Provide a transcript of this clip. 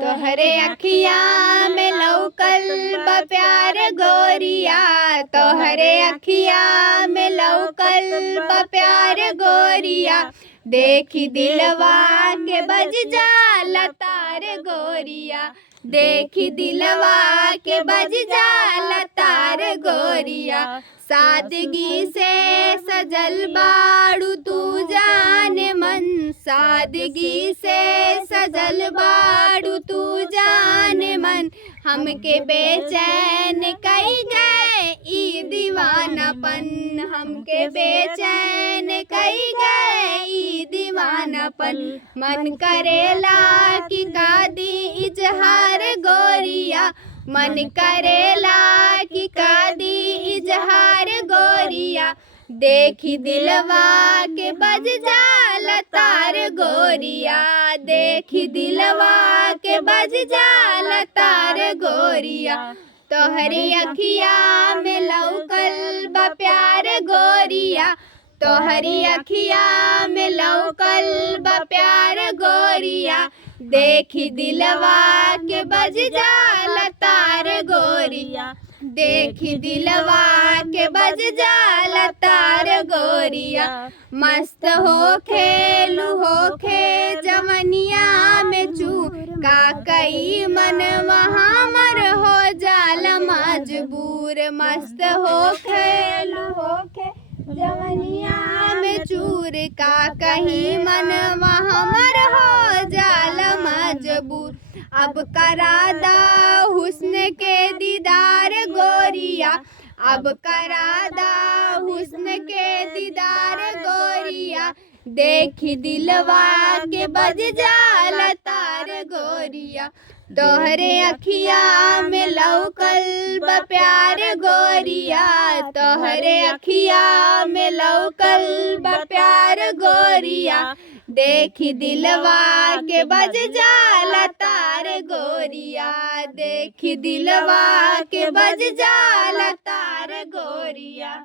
तोहरे अखिया में लौकल बा प्यार गोरिया, तोहरे अखिया में लौकल बा प्यार गोरिया। देखी दिलवा के बज जाला तार गोरिया, देखी दिलवा के बज जाला तार गोरिया। सादगी से सजल बाड़ू तू जाने मन, सादगी से सजल बाड़ू तू जाने मन। हमके बेचैन कई गए ई दीवानापन, हमके बेचैन कई गए ई दीवानापन। मन करेला कि कादी इजहार गोरिया, मन करेला कि कादी इजहार गोरिया। देखी दिलवा के बज जाला तार गोरिया, देखी दिलवा के बज जाला तार गोरिया। तोहरी अखिया में लौकल बा प्यार गोरिया, तोहरी अखिया में लौकल बा प्यार गोरिया। देखी दिलवा के बज जाला तार गोरिया, देखी दिलवा के बज जाला तार गोरिया। मस्त हो खेलू हो खे जवनिया में चू का कई मन वहाँ मर हो जाला मजबूर। मस्त हो खेलू हो खे जवनिया में चूर का कहीं मन वहाँ मर हो जाला मजबूर। अब करादा हुस्न के दीदार गोरिया, अब करादा हुस्न के दीदार गोरिया। देखी दिलवा के बज जाला तार गोरिया, तोहरे अखिया में लौकल बा प्यार गोरिया, तोहरे अखिया में लौकल बा प्यार गोरिया। देखी दिलवा के बज जाला तार गोरिया, देखी दिलवा के बज जाला तार गोरिया।